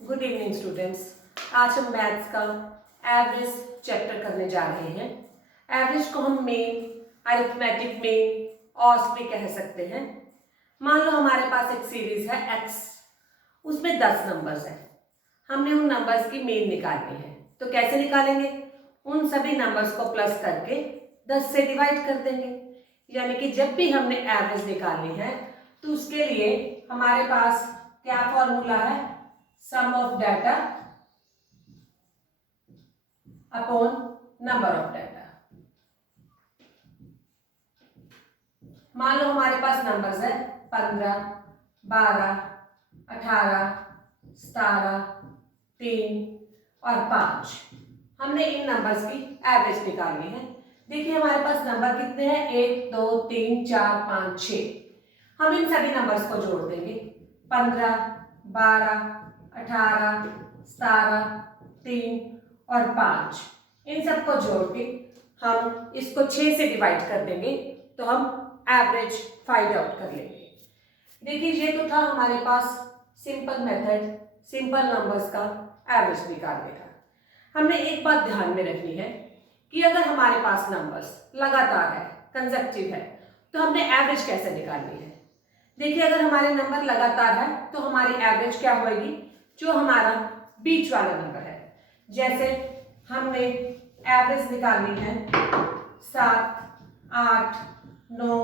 Good evening students. आज हम maths का एवरेज चैप्टर करने जा रहे हैं। एवरेज को हम मेन, अरिथमेटिक में, औसत भी कह सकते हैं। मान लो हमारे पास एक सीरीज है x, उसमें 10 नंबर्स हैं। हमने उन नंबर्स की मेन निकालनी है, तो कैसे निकालेंगे? उन सभी नंबर्स को प्लस करके 10 से डिवाइड कर देंगे। यानी कि जब भी हमने एवरेज निकालनी है तो उसके लिए हमारे पास क्या फॉर्मूला है? Sum of data upon number of data. मान लो हमारे पास नंबर्स है 15, 12, 18, 17, 3 और 5। हमने इन नंबर्स की एवरेज निकालनी है। देखिए हमारे पास नंबर कितने हैं? 1, 2, 3, 4, 5, 6। हम इन सभी नंबर्स को जोड़ देंगे। 15, 12, 18, 17, 3 और 5। इन सबको जोड़ के हम इसको 6 से डिवाइड कर देंगे तो हम एवरेज फाइंड आउट कर लेंगे। देखिए ये तो था हमारे पास सिंपल मेथड, सिंपल नंबर्स का एवरेज निकालने का। हमने एक बात ध्यान में रखनी है कि अगर हमारे पास नंबर्स लगातार है, कंसेक्यूटिव है, तो हमने एवरेज कैसे निकालनी है? देखिए अगर हमारे नंबर लगातार है तो हमारी एवरेज क्या होगी? जो हमारा बीच वाला नंबर है, जैसे हमने एवरेज निकालनी है 7, 8, 9,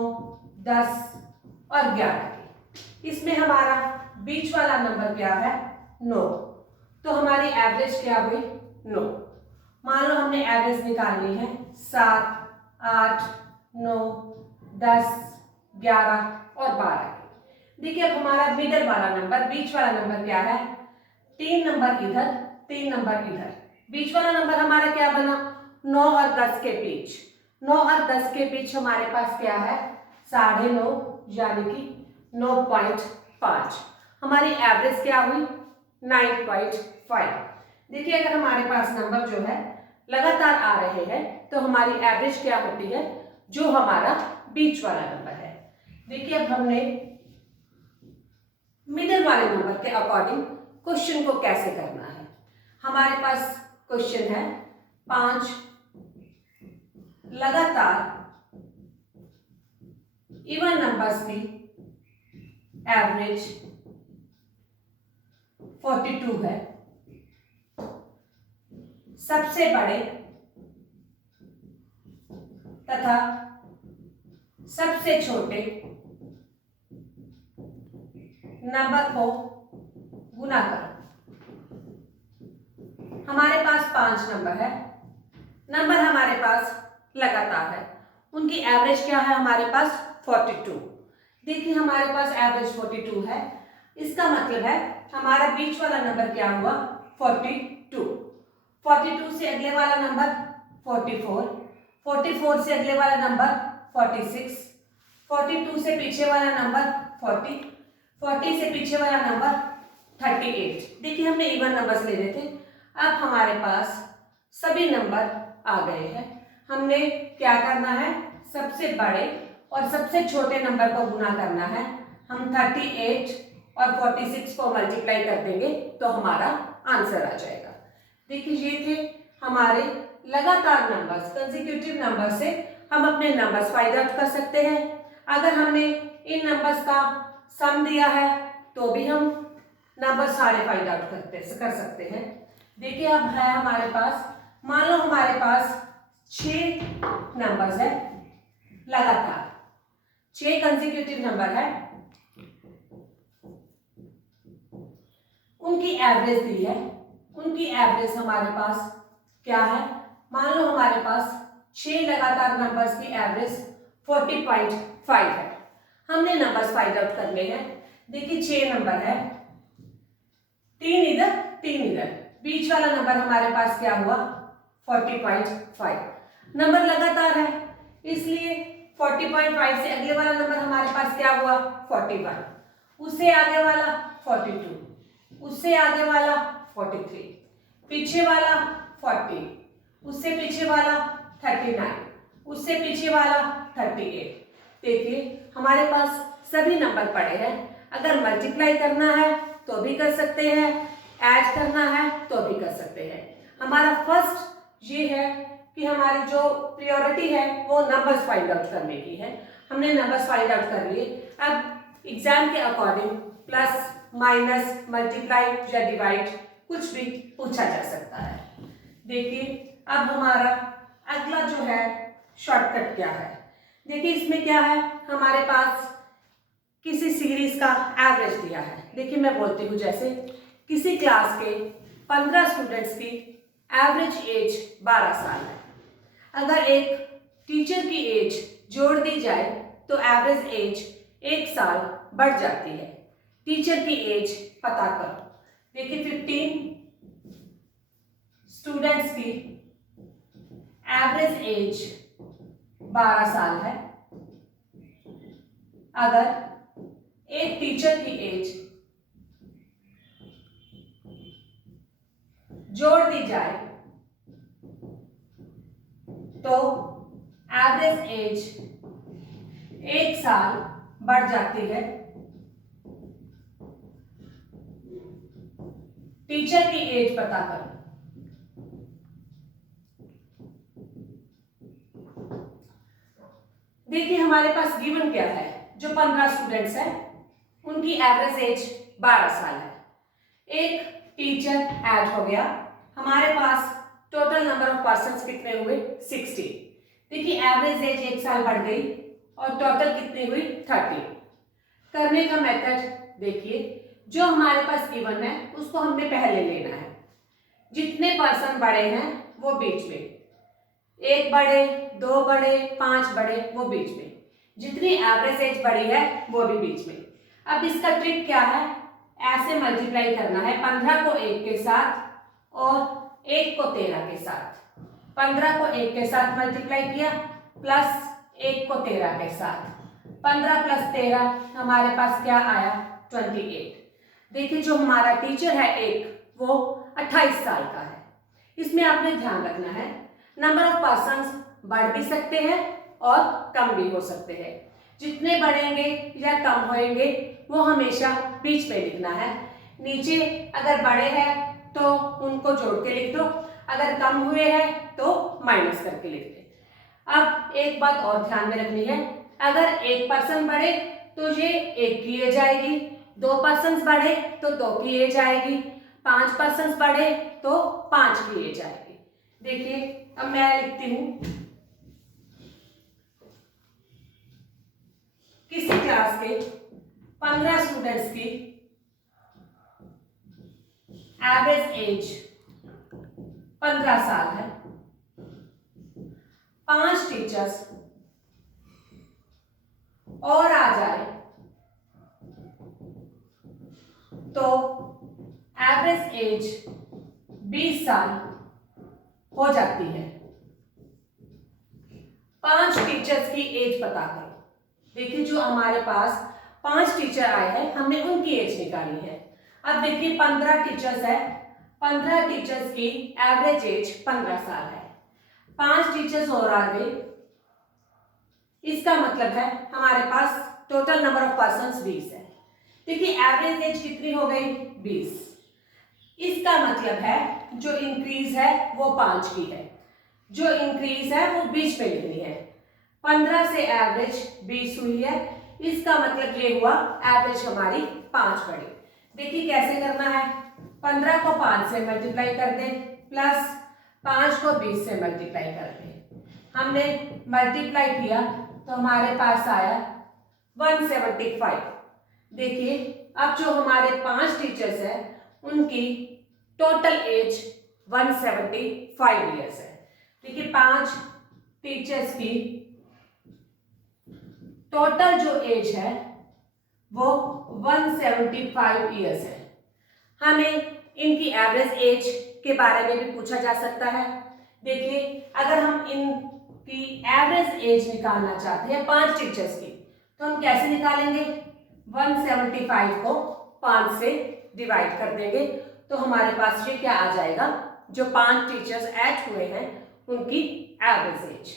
10 और 11 की। इसमें हमारा बीच वाला नंबर क्या है? 9। तो हमारी एवरेज क्या हुई? 9। मान लो हमने एवरेज निकालनी है 7, 8, 9, 10, 11 और 12 की। देखिए अब हमारा मिडल वाला नंबर, बीच वाला नंबर क्या है? 3 नंबर इधर, 3 नंबर इधर। बीच वाला नंबर हमारा क्या बना? 9 और 10 के बीच। 9 और 10 के बीच हमारे पास क्या है? 9.5 यानी कि 9.5। हमारी एवरेज क्या हुई? 9.5। देखिए अगर हमारे पास नंबर जो है लगातार आ रहे हैं तो हमारी एवरेज क्या होती है? जो हमारा बीच वाला नंबर है। देखिए अब हमने मिडिल वाले नंबर के अकॉर्डिंग क्वेश्चन को कैसे करना है। हमारे पास क्वेश्चन है 5 लगातार इवन नंबर्स की एवरेज 42 है। सबसे बड़े तथा सबसे छोटे नंबर को गुना करो। हमारे पास 5 नंबर है, नंबर हमारे पास लगातार है, उनकी एवरेज क्या है? हमारे पास 42। देखिए हमारे पास एवरेज 42 है, इसका मतलब है हमारा बीच वाला नंबर क्या हुआ? 42। 42 से अगले वाला नंबर 44, 44 से अगले वाला नंबर 46, 42 से पीछे वाला नंबर 40, 40 से पीछे वाला नंबर 38। देखिए हमने इवन नंबर्स ले रहे थे, अब हमारे पास सभी नंबर आ गए हैं। हमने क्या करना है? सबसे बड़े और सबसे छोटे नंबर को गुना करना है। हम 38 और 46 को मल्टीप्लाई कर देंगे तो हमारा आंसर आ जाएगा। देखिए ये थे हमारे लगातार नंबर्स, कंसेक्यूटिव नंबर से हम अपने नंबर्स फाइंड आउट कर सकते हैं। अगर हमने इन नंबर्स का सम दिया है तो भी हम नंबर सारे फाइंड आउट कर सकते हैं। देखिए अब है हमारे पास, मान लो हमारे पास 6 नंबर्स है लगातार, 6 कंसेक्यूटिव नंबर है, उनकी एवरेज दी है। उनकी एवरेज हमारे पास क्या है? मान लो हमारे पास 6 लगातार नंबर्स की एवरेज 40.5 है। हमने नंबर्स फाइंड आउट करने हैं। देखिए 6 नंबर है, 3 इधर 3 इधर, बीच वाला नंबर हमारे पास क्या हुआ? 40.5। नंबर लगातार है इसलिए 40.5 से अगले वाला नंबर हमारे पास क्या हुआ? 41, उससे आगे वाला 42, उससे आगे वाला 43, पीछे वाला 40, उससे पीछे वाला 39, उससे पीछे वाला 38। देखिए हमारे पास सभी नंबर पड़े हैं, अगर मल्टीप्लाई करना है तो भी कर सकते हैं, ऐड करना है तो भी कर सकते हैं। हमारा फर्स्ट ये है कि हमारी जो प्रायोरिटी है वो नंबर्स फाइंड आउट करने की है। हमने नंबर्स फाइंड आउट कर लिए। अब एग्जाम के अकॉर्डिंग प्लस माइनस मल्टीप्लाई या डिवाइड कुछ भी पूछा जा सकता है। देखिए अब हमारा अगला जो है शॉर्टकट क्या है। देखिए इसमें क्या है, हमारे पास किसी सीरीज का एवरेज दिया है। देखिए मैं बोलती हूँ, जैसे किसी क्लास के 15 स्टूडेंट्स की एवरेज एज 12 साल है। अगर एक टीचर की एज जोड़ दी जाए तो एवरेज एज 1 साल बढ़ जाती है। टीचर की एज पता करो। देखिए 15 स्टूडेंट्स की एवरेज एज 12 साल है। अगर एक टीचर की एज जोड़ दी जाए तो एवरेज एज 1 साल बढ़ जाती है। टीचर की एज पता करो। देखिए हमारे पास गिवन क्या है, जो 15 स्टूडेंट्स हैं उनकी एवरेज एज 12 साल है। एक टीचर ऐड हो गया, हमारे पास टोटल नंबर ऑफ पर्सन्स कितने हुए 60। देखिए एवरेज एज 1 साल बढ़ गई और टोटल कितनी हुई 30। करने का मेथड देखिए, जो हमारे पास गिवन है उसको हमने पहले लेना है। जितने पर्सन बड़े हैं वो बीच में, 1 बड़े 2 बड़े 5 बड़े वो बीच में, जितनी एवरेज एज बड़ी है वो भी बीच में। अब इसका ट्रिक क्या है, ऐसे मल्टीप्लाई करना है 15 को 1 के साथ और 1 को 13 के साथ। 15 को 1 के साथ मल्टीप्लाई किया प्लस 1 को 13 के साथ, 15 प्लस 13 हमारे पास क्या आया 28। देखिए जो हमारा टीचर है एक, वो 28 साल का है। इसमें आपने ध्यान रखना है नंबर ऑफ पर्सन्स बढ़ भी सकते हैं और कम भी हो सकते हैं। जितने बढ़ेंगे या कम होंगे वो हमेशा बीच में लिखना है। नीचे अगर बड़े हैं तो उनको जोड़ के लिख दो, अगर कम हुए हैं तो माइनस करके लिख दे। अब एक बात और ध्यान में रखनी है, अगर 1 पर्सन बढ़े तो ये 1 की एज आएगी, 2 पर्सन बढ़े तो 2 की एज आएगी, 5 पर्सन बढ़े तो 5 की एज आएगी। देखिए अब मैं लिखती हूं, किसी क्लास के 15 स्टूडेंट्स की एवरेज एज 15 साल है। 5 टीचर्स और आ जाए तो एवरेज एज 20 साल हो जाती है। 5 टीचर्स की एज पता करो। देखिए जो हमारे पास 5 टीचर आए हैं हमने उनकी एज निकाली है। अब देखिए 15 टीचर्स है, 15 टीचर्स की एवरेज एज 15 साल है। 5 टीचर्स और आ गए, इसका मतलब है हमारे पास टोटल नंबर ऑफ पर्सन्स 20 है। देखिए एवरेज एज कितनी हो गई 20। इसका मतलब है जो इंक्रीज है वो 5 की है, जो इंक्रीज है वो बीच में लिखनी है। 15 से एवरेज 20 हुई है, इसका मतलब ये हुआ एवरेज हमारी 5 बढ़ी। देखिए कैसे करना है, 15 को 5 से मल्टीप्लाई कर दें प्लस 5 को 20 से मल्टीप्लाई कर दें। हमने मल्टीप्लाई किया तो हमारे पास आया 175। देखिए अब जो हमारे 5 टीचर्स हैं उनकी टोटल एज 175 ईयर्स है। देखिए 5 टीचर्स की टोटल जो एज है वो 175 ईयर्स है। हमें इनकी एवरेज एज के बारे में भी पूछा जा सकता है। देखिए अगर हम इनकी एवरेज एज निकालना चाहते हैं 5 टीचर्स की तो हम कैसे निकालेंगे, 175 को 5 से डिवाइड कर देंगे तो हमारे पास ये क्या आ जाएगा, जो 5 टीचर्स ऐड हुए हैं उनकी एवरेज एज।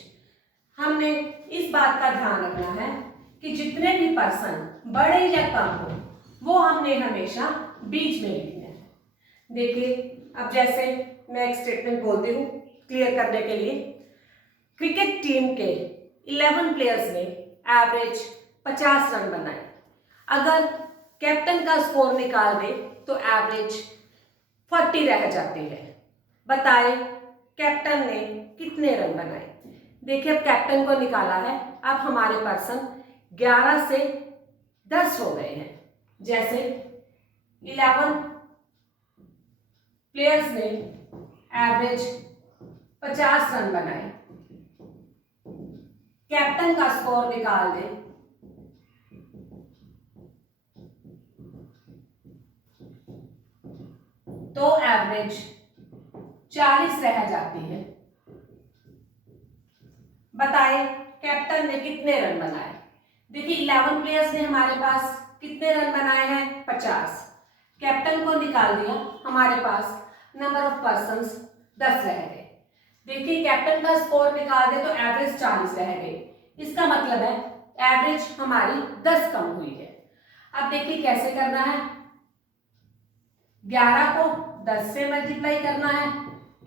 हमने इस बात का ध्यान रखना है कि जितने भी पर्सन बड़े या कम हो वो हमने हमेशा बीच में लिखने हैं। देखिए अब जैसे मैं एक स्टेटमेंट बोलती हूँ क्लियर करने के लिए। क्रिकेट टीम के 11 प्लेयर्स ने एवरेज 50 रन बनाए। अगर कैप्टन का स्कोर निकाल दे तो एवरेज 40 रह जाती है। बताए कैप्टन ने कितने रन बनाए। देखिए अब कैप्टन को निकाला है, अब हमारे पर्सन 11 से 10 हो गए हैं। जैसे 11 प्लेयर्स ने एवरेज 50 रन बनाए, कैप्टन का स्कोर निकाल दे तो एवरेज 40 रह जाती है। बताए कैप्टन ने कितने रन बनाए। देखिए 11 प्लेयर्स ने हमारे पास कितने रन बनाए हैं 50। कैप्टन को निकाल दिया, हमारे पास नंबर ऑफ पर्संस 10 रह गए। देखिए कैप्टन का स्कोर निकाल दे तो एवरेज 40 रह गई। इसका मतलब है एवरेज हमारी 10 कम हुई है। अब देखिए कैसे करना है। 11 को 10 से मल्टीप्लाई करना है,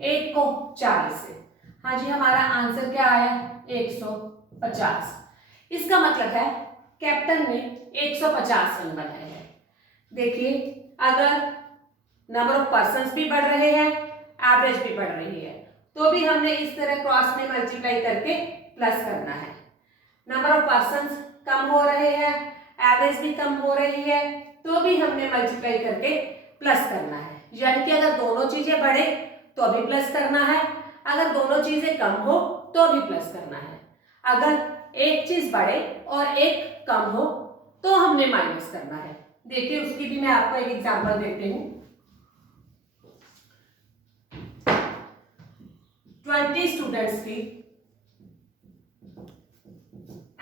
1 को 40 से। हाँ जी हमारा आंसर क्या आया 150। इसका मतलब है कैप्टन ने 150 रन बनाए हैं। देखिए अगर नंबर ऑफ पर्सन्स भी बढ़ रहे हैं, एवरेज भी बढ़ रही है, तो भी हमने इस तरह क्रॉस में मल्टीप्लाई करके प्लस करना है। नंबर ऑफ पर्सन्स कम हो रहे हैं, एवरेज भी कम हो रही है, तो भी हमने मल्टीप्लाई करके प्लस करना है। यानी कि अगर दोनों चीजें बढ़े तो भी प्लस करना है, अगर दोनों चीजें कम हो तो भी प्लस करना है। अगर एक चीज बढ़े और एक कम हो तो हमने माइनस करना है। देखिए उसकी भी मैं आपको एक एग्जांपल देती हूँ। 20 स्टूडेंट्स की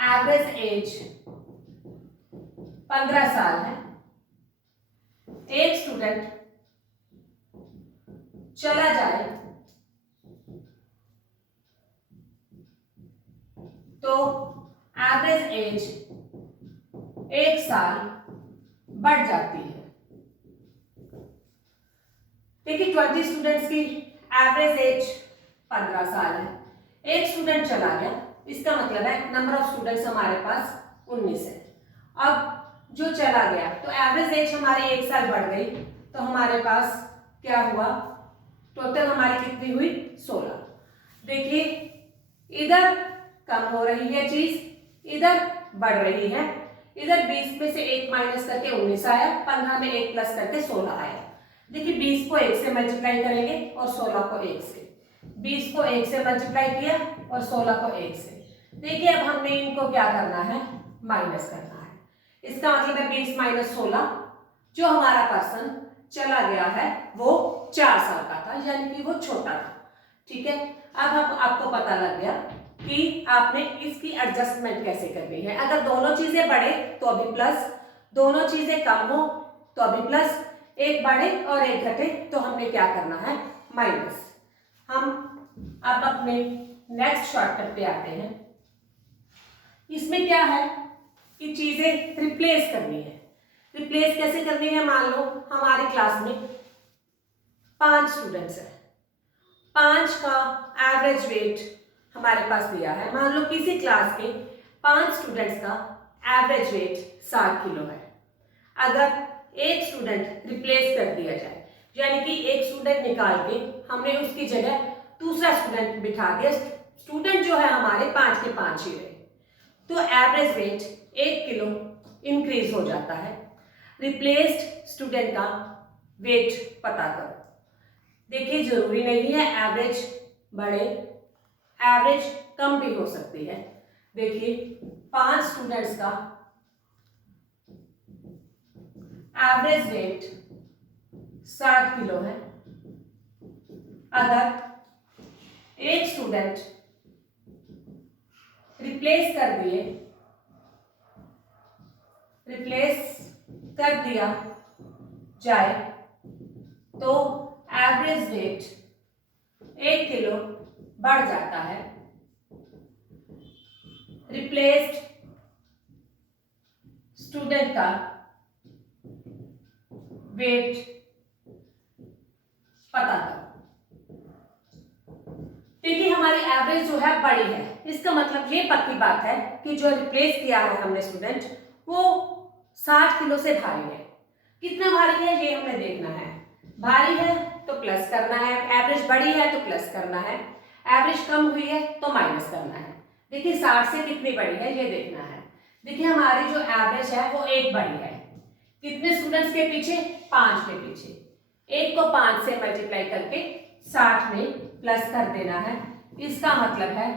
एवरेज एज 15 साल है। एक स्टूडेंट चला जाए तो एवरेज एज 1 साल बढ़ जाती है। देखिए 20 स्टूडेंट्स की एवरेज एज 15 साल है, एक स्टूडेंट चला गया, इसका मतलब है नंबर ऑफ स्टूडेंट्स हमारे पास 19 है। अब जो चला गया तो एवरेज एज हमारी 1 साल बढ़ गई, तो हमारे पास क्या हुआ, टोटल हमारी कितनी हुई 16। देखिए इधर कम हो रही है चीज, इधर बढ़ रही है। इधर 20 में से 1 माइनस करके 19 आया, 15 में 1 प्लस करके 16 आया। देखिए 20 को 1 से मल्टीप्लाई करेंगे और 16 को 1 से। 20 को 1 से मल्टीप्लाई किया और 16 को 1 से। देखिए अब हमने इनको क्या करना है, माइनस करना है। इसका मतलब है 20 माइनस 16, जो हमारा पर्सन चला गया है वो 4 साल का था, यानी कि वो छोटा था। ठीक है, अब आपको पता लग गया कि आपने इसकी एडजस्टमेंट कैसे करनी है। अगर दोनों चीजें बढ़े तो अभी प्लस, दोनों चीजें कम हो तो अभी प्लस, एक बढ़े और एक घटे तो हमने क्या करना है, माइनस। हम अब अपने नेक्स्ट शॉर्टकट पे आते हैं। इसमें क्या है कि चीजें रिप्लेस करनी है। रिप्लेस कैसे करनी है, मान लो हमारी क्लास में 5 स्टूडेंट्स हैं, 5 का एवरेज वेट हमारे पास दिया है। मान लो किसी क्लास के 5 स्टूडेंट्स का एवरेज वेट 60 किलो है। अगर एक स्टूडेंट रिप्लेस कर दिया जाए, यानी कि एक स्टूडेंट निकाल के हमने उसकी जगह दूसरा स्टूडेंट बिठा दिया, स्टूडेंट जो है हमारे 5 के 5 ही रहे, तो एवरेज वेट 1 किलो इंक्रीज हो जाता है। रिप्लेस्ड स्टूडेंट का वेट पता करो। देखिए जरूरी नहीं है एवरेज बढ़े, एवरेज कम भी हो सकती है। देखिए 5 स्टूडेंट्स का एवरेज वेट 60 किलो है। अगर एक स्टूडेंट रिप्लेस कर दिया जाए तो एवरेज वेट 1 किलो बढ़ जाता है। रिप्लेस्ड स्टूडेंट का वेट पता करो। देखिए हमारी एवरेज जो है बड़ी है, इसका मतलब ये पक्की बात है कि जो रिप्लेस किया है हमने स्टूडेंट वो 60 किलो से भारी है। कितना भारी है ये हमें देखना है। भारी है तो प्लस करना है, एवरेज बड़ी है तो प्लस करना है, एवरेज कम हुई है तो माइनस करना है। देखिए 60 से कितनी बड़ी है ये देखना है। देखिए हमारी जो एवरेज है वो 1 बड़ी है। कितने स्टूडेंट्स के पीछे? 5 के पीछे। 1 को 5 से मल्टीप्लाई करके 60 में प्लस कर देना है। इसका मतलब है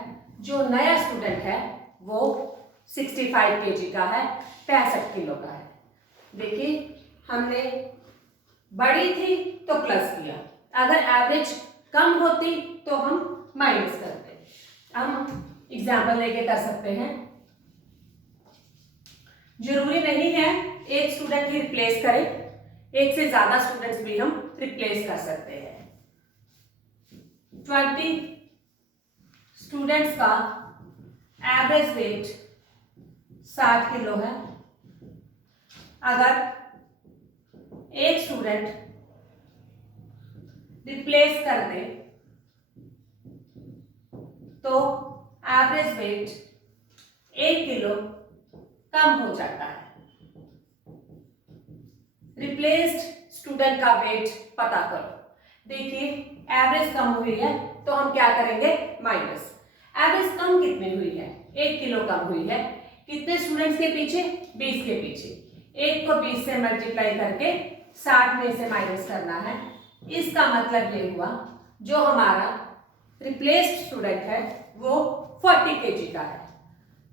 जो नया स्टूडेंट है वो 65 kg का है, 65 किलो का है। देखिए हमने बड़ी थी तो प्लस किया, अगर एवरेज कम होती तो हम माइनस करते। हम एग्जाम्पल लेके कर सकते हैं। जरूरी नहीं है एक स्टूडेंट ही रिप्लेस करे, एक से ज्यादा स्टूडेंट्स भी हम रिप्लेस कर सकते हैं। 20 स्टूडेंट्स का एवरेज वेट 60 किलो है। अगर एक स्टूडेंट रिप्लेस कर दे तो एवरेज वेट 1 किलो कम हो जाता है। रिप्लेस्ड स्टूडेंट का वेट पता करो। देखिए एवरेज कम हुई है तो हम क्या करेंगे? माइनस। एवरेज कम कितनी हुई है? 1 किलो कम हुई है। कितने स्टूडेंट्स के पीछे? 20 के पीछे। 1 को 20 से मल्टीप्लाई करके 60 में से माइनस करना है। इसका मतलब ये हुआ जो हमारा रिप्लेस्ड स्टूडेंट है वो 40 kg का है।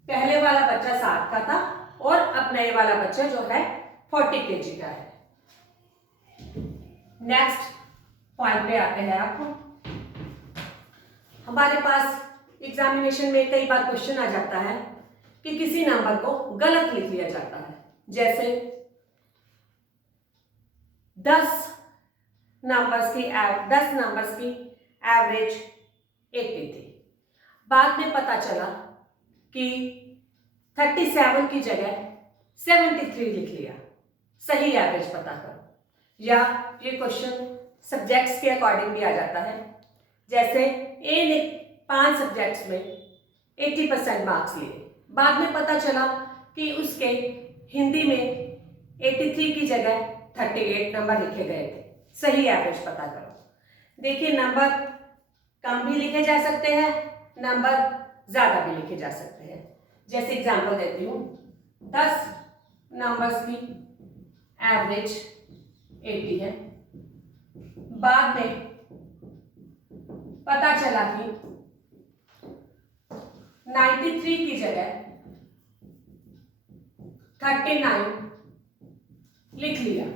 पहले वाला बच्चा 60 का था और अब नए वाला बच्चा जो है 40 kg का है। नेक्स्ट पॉइंट पे आते हैं। आपको हमारे पास एग्जामिनेशन में कई बार क्वेश्चन आ जाता है कि किसी नंबर को गलत लिख लिया जाता है। जैसे 10 नंबर्स की एवरेज 80 थी, बाद में पता चला कि 37 की जगह 73 लिख लिया। सही एवरेज पता करो। या ये क्वेश्चन सब्जेक्ट्स के अकॉर्डिंग भी आ जाता है। जैसे ए ने 5 सब्जेक्ट्स में 80% मार्क्स लिए, बाद में पता चला कि उसके हिंदी में 83 की जगह 38 नंबर लिखे गए थे। सही एवरेज पता करो। देखिए नंबर कम भी लिखे जा सकते हैं, नंबर ज्यादा भी लिखे जा सकते हैं। जैसे एग्जांपल देती हूँ, 10 नंबर्स की एवरेज 80 है, बाद में पता चला कि 93 की जगह 39 लिख लिया।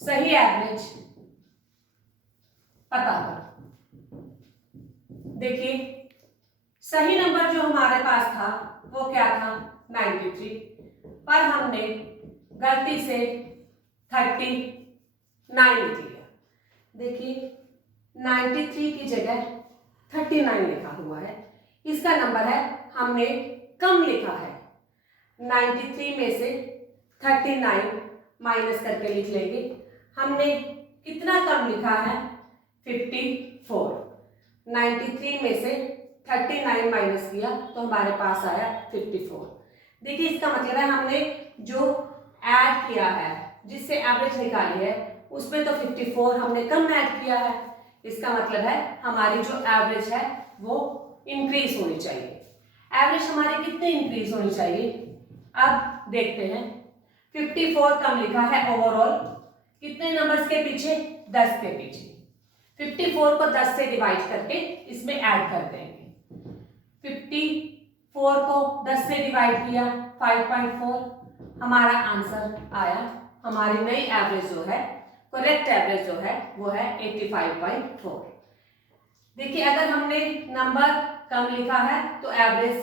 सही एवरेज पता करो। देखिए सही नंबर जो हमारे पास था वो क्या था? 93, पर हमने गलती से 39 लिख लिया। देखिए 93 की जगह 39 लिखा हुआ है, इसका नंबर है हमने कम लिखा है। 93 में से 39 माइनस करके लिख लेंगे। हमने कितना कम लिखा है? 54। 93 में से 39 माइनस किया तो हमारे पास आया 54। देखिए इसका मतलब है हमने जो ऐड किया है, जिससे एवरेज निकाली है, उसमें तो 54 हमने कम ऐड किया है। इसका मतलब है हमारी जो एवरेज है वो इंक्रीज होनी चाहिए। एवरेज हमारी कितनी इंक्रीज होनी चाहिए? अब देखते हैं। 54 कम लिखा है ओवरऑल, कितने नंबर्स के पीछे? 10 के पीछे। 54 को 10 से डिवाइड करके इसमें ऐड कर देंगे। 54 को 10 से डिवाइड किया 5.4, हमारा आंसर आया। हमारी नई एवरेज जो है, करेक्ट एवरेज जो है वो है 85.4। देखिए अगर हमने नंबर कम लिखा है तो एवरेज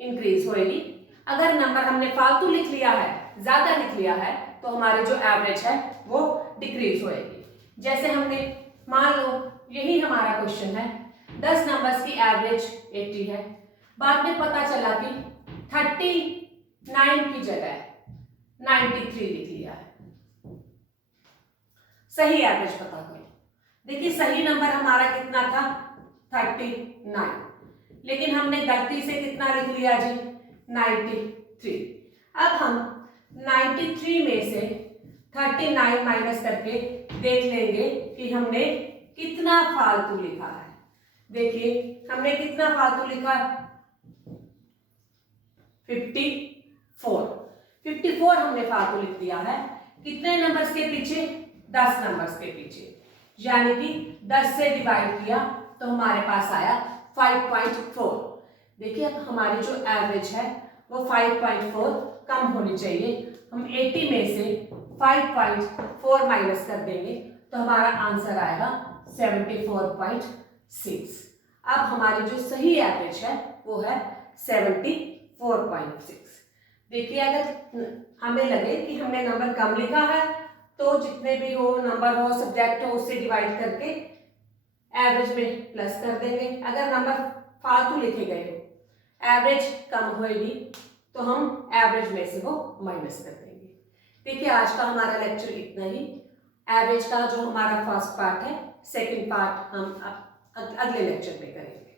इंक्रीज होएगी। अगर नंबर हमने फालतू लिख लिया है, ज्यादा लिख लिया है, तो हमारी जो एवरेज है वो डिक्रीज होएगी। जैसे हमने मान लो यही हमारा क्वेश्चन है, 10 नंबर्स की एवरेज 80 है, बाद में पता चला कि 39 की जगह 93 लिख लिया है। सही एवरेज पता करो। देखिए सही नंबर हमारा कितना था 39, लेकिन हमने गलती से कितना लिख लिया जी 93। अब हम 93 में से 39 माइनस करके देख लेंगे कि हमने कितना फालतू लिखा है। देखिए हमने कितना फालतू लिखा है 54 हमने फालतू लिख दिया है। कितने नंबर्स के पीछे 10 नंबर्स के पीछे, यानी कि 10 से डिवाइड किया तो हमारे पास आया 5.4। देखिए अब हमारी जो एवरेज है वो 5.4 कम होनी चाहिए। हम 80 में से 5.4 माइनस कर देंगे तो हमारा आंसर आएगा 74.6। अब हमारी जो सही एवरेज है वो है 74.6। देखिए अगर हमें लगे कि हमने नंबर कम लिखा है तो जितने भी हो नंबर हो सब्जेक्ट हो उससे डिवाइड करके एवरेज में प्लस कर देंगे। अगर नंबर फालतू लिखे गए हो एवरेज कम होएगी तो हम एवरेज में से वो माइनस कर देंगे। देखिए आज का हमारा लेक्चर इतना ही। एवरेज का जो हमारा फर्स्ट पार्ट है, सेकंड पार्ट हम अगले लेक्चर में करेंगे।